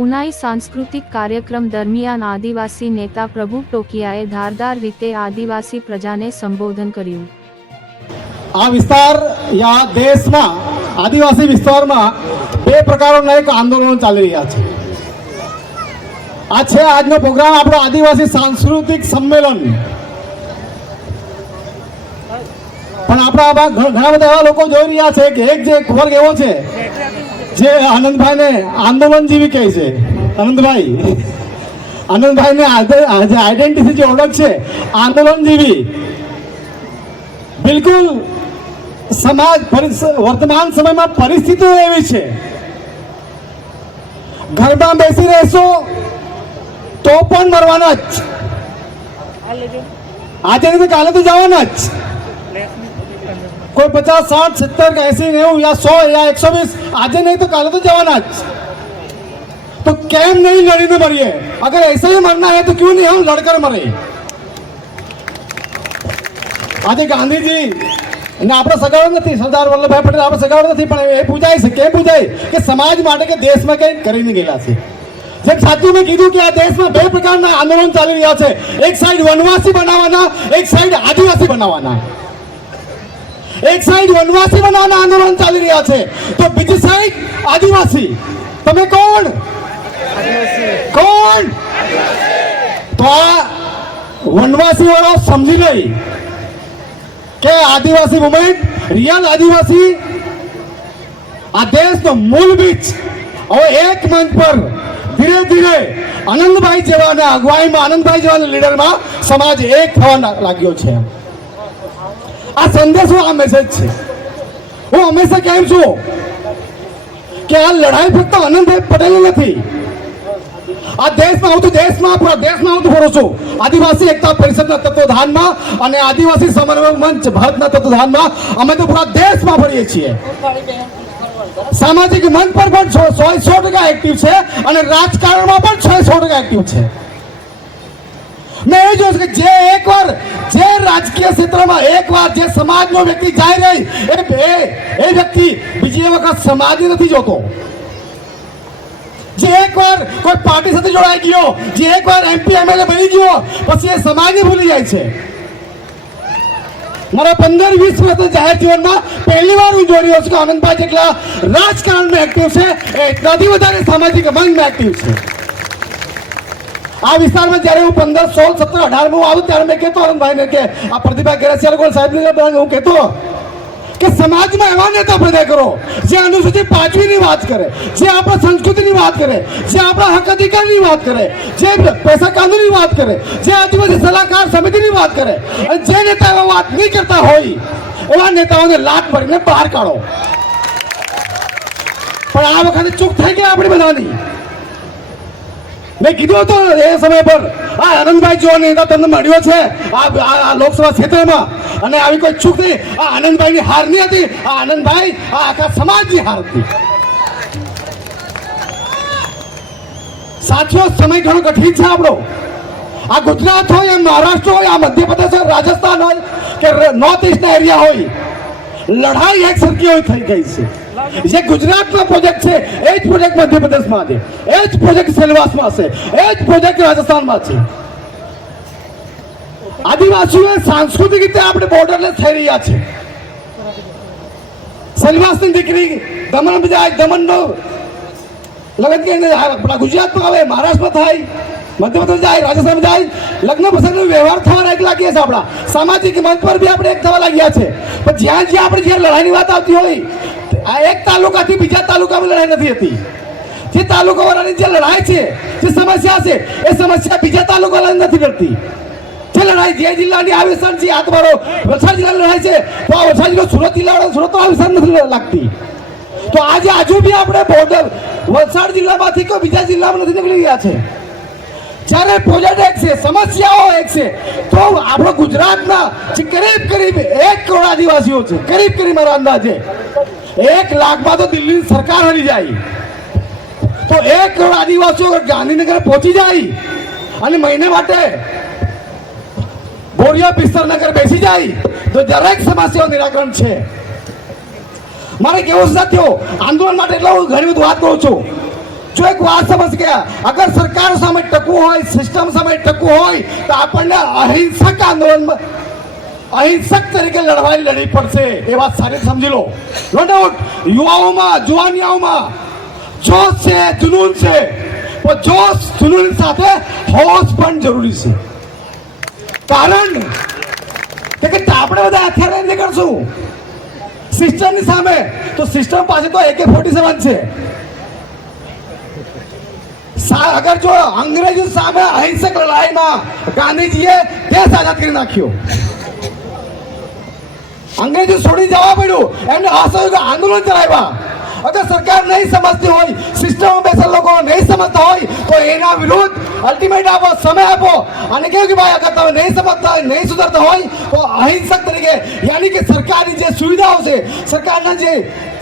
ઉનાઈ સાંસ્કૃતિક કાર્યક્રમ દરમિયાન આદિવાસી નેતા પ્રભુ ટોકિયાએ ધારદાર રીતે આદિવાસી પ્રજાને સંબોધન કર્યું. આ વિસ્તાર યા દેશમાં, આદિવાસી વિસ્તારમાં બે પ્રકારોના એક આંદોલન ચાલી રહ્યા છે. આ છે આજનો પ્રોગ્રામ, આપણો આદિવાસી સાંસ્કૃતિક સંમેલન. પણ આપણા ઘણા બધા એવા લોકો જોઈ રહ્યા છે કે એક જે એક વર્ગ એવો છે જે આનંદભાઈને આંદોલનજીવી કહે છે. આનંદભાઈ આનંદભાઈને આજે આઈડેન્ટિટી જે ઓળખ છે. આંદોલનજીવી. બિલકુલ સમાજ વર્તમાન સમયમાં પરિસ્થિતિઓ એવી છે. ઘરમાં બેસી રહેશો તો પણ મરવાના જ. આજે કાલે તો જવાના જ. કોઈ પચાસ સાઠ સિત્તેર કે એસી નેવું યા સો યા એકસો વીસ આજે નહીં તો કાલે તો જવાના જ तो કેમ નહીં લડીને મરીએ અગર ऐसे ही मरना है तो क्यों नहीं हम लड़कर मरे આજે ગાંધીજી ને આપણે સગાડો નથી સરદાર વલ્લભભાઈ પટેલ આપણે સગાડો નથી પણ એ પૂજાય છે કેમ પૂજાય કે સમાજ માટે કે દેશમાં કંઈક કરીને ગયેલા છે જેમ સાચું મેં કીધું કે આ દેશમાં બે પ્રકારના આંદોલન ચાલી રહ્યા છે એક સાઈડ વનવાસી બનાવવાના એક સાઈડ આદિવાસી બનાવવાના એક સાઈડ વનવાસી બનાવવાના આંદોલન ચાલી રહ્યા છે. તો બીજી સાઈડ આદિવાસી. તમે કોણ? કોણ? તો આ વનવાસી વાળો સમજી નહીં કે આદિવાસી મુમેન્ટ રિયલ આદિવાસી, આ દેશનો મૂળ બીજ હવે એક મંચ પર ધીરે ધીરે આનંદભાઈ જેવા અને અગવાઈમાં, આનંદભાઈ જેવા લીડરમાં સમાજ એક થવા લાગ્યો છે. આ સંદેશો આ મેસેજ છે હું હંમેશા કહું છું કે આ લડાઈ ફક્ત આનંદભાઈ પટેલની નથી આ દેશમાં હું તો દેશમાં પૂરા દેશમાં હું તો ફરું છું આદિવાસી એકતા પરિષદના તત્વધાનમાં અને આદિવાસી સમન્વય મંચ ભારતના તત્વધાનમાં અમે તો પૂરા દેશમાં ફરીએ છીએ સામાજિક મંચ પર પણ સો સો ટકા એક્ટિવ છે અને રાજકારણમાં પણ છ સો ટકા એક્ટિવ છે મેં એ છે કે જે એકવાર, જે રાજકીય ક્ષેત્રમાં એકવાર જે સમાજનો વ્યક્તિ જાય રહી, એ એ- વ્યક્તિ બીજી વખત સમાજ નથી જોતો. જે એકવાર કોઈ પાર્ટી સાથે જોડાઈ ગયો, જે એકવાર એમપી એમએલએ બની ગયો, પછી એ સમાજને ભૂલી જાય છે. મારા પંદર, વીસ વર્ષના જાહેર જીવનમાં પહેલી વાર હું જોઈ રહ્યો છું કે આનંદભાઈ જેટલા રાજકારણમાં એક્ટિવ છે એટલાથી વધારે સામાજિક મંચમાં એક્ટિવ છે. આ વિસ્તારમાં જ્યારે હું પંદર, સોળ, સત્તર અઢાર હું આવું ત્યારે મેં કહેતો આનંદભાઈને કે આ પ્રતિભા ગેરસિયા લોકો સાહેબ હું કહેતો કે સમાજમાં એવા નેતા પેદા કરો, જે અનુસૂચિત પાંચમીની વાત કરે, જે આપણા સંસ્કૃતિની વાત કરે, જે આપણા હક અધિકારની વાત કરે, જે પૈસા કાનૂની વાત કરે, જે આદિવાસી સલાહકાર સમિતિની વાત કરે, અને જે નેતા એવા વાત નહીં કરતા હોય, એવા નેતાઓને લાત ભરીને બહાર કાઢો. પણ આ વખતે ચૂક થઈ ગયા આપણી બધાની. મેં કીધું હતું એ સમય પર, આ આનંદભાઈ જો નેતા તમને મળ્યો છે, આ લોકસભા ક્ષેત્રમાં. અને આવી કોઈ ચૂક નહીં. આ આનંદભાઈની હાર નહીં હતી. આ આનંદભાઈ, આ આખા સમાજની હાર હતી. સાથીઓ, સમય ઘણો કઠિન છે આપણો. આ ગુજરાત હોય, આ મહારાષ્ટ્ર હોય, આ મધ્યપ્રદેશ હોય, રાજસ્થાન હોય, કે નોર્થ ઇસ્ટના એરિયા હોય, લડાઈ એક સરખી હોય, થઈ ગઈ છે. જે ગુજરાતનો પ્રોજેક્ટ છે, એ જ પ્રોજેક્ટ મધ્યપ્રદેશમાં છે. એ જ પ્રોજેક્ટ સેલવાસમાં છે. એ જ પ્રોજેક્ટ રાજસ્થાનમાં છે. આદિવાસીઓ સાંસ્કૃતિક રીતે આપણે બોર્ડરલેસ થઈ રહ્યા છે. સેલવાસની દીકરી દમણ જાય, દમણનો લગ્ન કરીને આપણા ગુજરાતમાં આવે મહારાષ્ટ્રમાં થાય, મધ્યપ્રદેશ જાય રાજસ્થાન જાય. લગ્ન પ્રસંગનો વ્યવહાર થવાના એક લાગીએ છે આપણા. સામાજિક મંચ પર બી આપણે એક થવા લાગ્યા છે. પણ જ્યાં જ્યાં આપણે જ્યાં લડાઈની વાત આવતી હોય આ એક તાલુકાથી બીજા તાલુકામાં લડાઈ નથી હતી જે તાલુકાવાળાની જે લડાઈ છે, જે સમસ્યા છે, એ સમસ્યા બીજા તાલુકાવાળાની નથી કરતી જે લડાઈ જે જિલ્લાની આવી સર આ તમારો વલસાડ જિલ્લાની લડાઈ છે, તો આ વલસાડ જિલ્લો સુરત જિલ્લાવાળો સુરત આવી સર નથી લાગતી. તો આજે હજુ બી આપણે બોર્ડર વલસાડ જિલ્લામાંથી કોઈ બીજા જિલ્લામાં નથી નીકળી ગયા છે. જ્યારે પ્રોજેક્ટ એક છે, સમસ્યાઓ એક છે, તો આપણો ગુજરાતના જે કરીબ કરીબ એક કરોડ આદિવાસીઓ છે કરીબ કરીબ મારા અંદાજે. એક લાખમાં તો દિલ્હીની સરકાર હરી જાય. તો એક કરોડ આદિવાસીઓ ગાંધીનગર પહોંચી જાય અને મહિને માટે બોરિયા પિસ્તરનગર બેસી જાય, તો દરેક સમસ્યાઓ નિરાકરણ છે. મારે કેવું સાથીઓ આંદોલન માટે એટલે હું ઘણી બધી વાત કરું છું. જો એક વાત સમજ ગયા અગર સરકાર સામે ટકવું હોય સિસ્ટમ સામે ટકવું હોય, તો આપણને અહિંસક આંદોલનમાં અહિંસક તરીકે લડવાઈ લડવી પડશે. એ વાત સારી સમજી લો. નો ડાઉટ યુવાઓમાં, જુવાનિયાઓમાં જોશ છે, જુનૂન છે. પણ જોશ, જુનૂન સાથે હોશ પણ જરૂરી છે. કારણ કે આપણે બધા હથિયાર લઈને નીકળશું. સિસ્ટમની સામે. તો સિસ્ટમ પાસે તો એકે ફોર્ટી સેવન છે અગર જો અંગ્રેજો સામે અહિંસક લડાઈમાં ગાંધીજીએ દેશ આઝાદ કરી નાખ્યો. અંગ્રેજો છોડી જવા પડ્યું. એમને અસહયોગ આંદોલન ચલાવ્યા. અગર સરકાર નહીં સમજતી હોય, સિસ્ટમમાં બેસેલ લોકો નહીં સમજતા હોય, તો એના વિરુદ્ધ અલ્ટિમેટ આપો, સમય આપો. અને કહ્યું કે ભાઈ, અગર તમે નહીં સમજતા હોય, નહીં સુધરતા હોય, તો અહિંસક તરીકે, યાની કે સરકારની જે સુવિધાઓ છે, સરકારના જે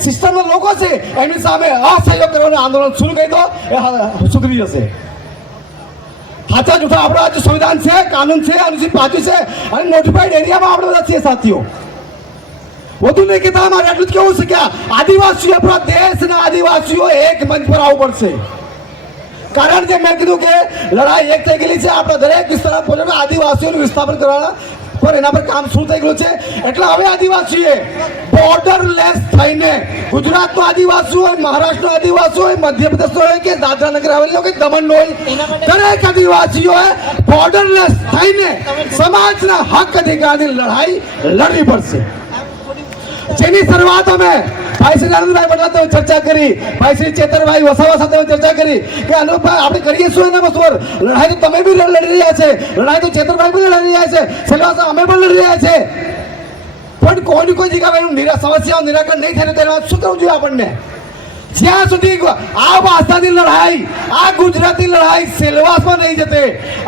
સિસ્ટમના લોકો છે, એમની સામે અસહયોગ કરવાનું આંદોલન શરૂ કરી દો, એ સુધરી જશે. સાચા જૂઠા આપણો આજે સંવિધાન છે, કાનૂન છે અનુસૂચિત પાંચી છે, અને નોટિફાઈડ એરિયામાં આપણે બધા છીએ, સાથીઓ. વધુ નહીં કહેતા મારે એટલું જ કેવું છે કે આદિવાસીઓ આપણા દેશના આદિવાસીઓ એક મંચ પર આવવું પડશે. કારણ કે મેં કીધું કે લડાઈ એક થઈ ગયેલી છે આપણા દરેક વિસ્તારમાં પોતાના આદિવાસીઓનું વિસ્થાપન કરવાના પર એના પર કામ શું થઈ ગયું છે? એટલે હવે આદિવાસીએ બોર્ડરલેસ થઈને ગુજરાતનો આદિવાસી હોય મહારાષ્ટ્રનો આદિવાસી હોય મધ્યપ્રદેશનો હોય કે દાદરા નગર હવેલીનો કે દમણનો હોય દરેક આદિવાસીઓએ બોર્ડરલેસ થઈને સમાજના હક અધિકારની લડાઈ લડવી પડશે. જેની શરૂઆત અમે ભાઈ શ્રી આનંદભાઈ સાથે ચર્ચા કરી, ભાઈ શ્રી ચેતરભાઈ વસાવા સાથે ચર્ચા કરી કે અનુપભાઈ આપણે કરીએ શું એના વસ્તુ લડાઈ તો તમે બી લડી રહ્યા છે. લડાઈ તો ચેતરભાઈ બી લડી રહ્યા છે. છેલ્લા અમે પણ લડી રહ્યા છે. પણ કોઈ જગ્યાએ એનું નિરા સમસ્યાઓ નિરાકરણ નહીં થાય તેના શું કરવું જોઈએ આપણને? જ્યાં સુધી આ ભાષાની લડાઈ, આ ગુજરાતી લડાઈ સેલવાસમાં નહીં જતે,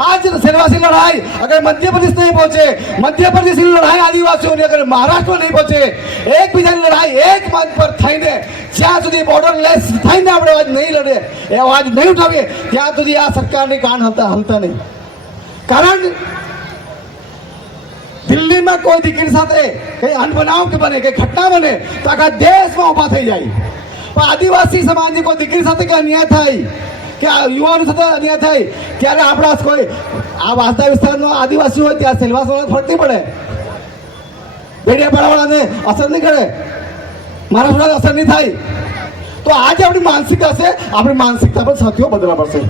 આ જ સેલવાસી લડાઈ અગર મધ્યપ્રદેશ નહીં પહોંચે, મધ્યપ્રદેશની લડાઈ આદિવાસીઓની અગર મહારાષ્ટ્રમાં નહીં પહોંચે, એકબીજાની લડાઈ એક મંચ પર થઈને, જ્યાં સુધી બોર્ડર લેસ થઈને આપણે અવાજ નહીં લડે, એ અવાજ નહીં ઉઠાવીએ, ત્યાં સુધી આ સરકારની કાન હલતા હલતા નહીં. કારણ દિલ્હીમાં કોઈ દીકરી સાથે કઈ અનબનાવ કે બને, કઈ ઘટના બને, તો આખા દેશમાં ઊભા થઈ જાય. પણ આદિવાસી સમાજની કોઈ દીકરી સાથે કે અન્યાય થાય કે યુવાનો સાથે અન્યાય થાય ત્યારે આપણા કોઈ આ વાસદા વિસ્તારનો આદિવાસી હોય ત્યાં સેલવાસ વાળા ફરતી પડે. પડે બેડિયાપાડાવાળાને અસર નહીં કરે. મહારાષ્ટ્રવાળાને અસર નહીં થાય. તો આજે આપણી માનસિકતા છે, આપણી માનસિકતા પણ સાથીઓ બદલવા પડશે.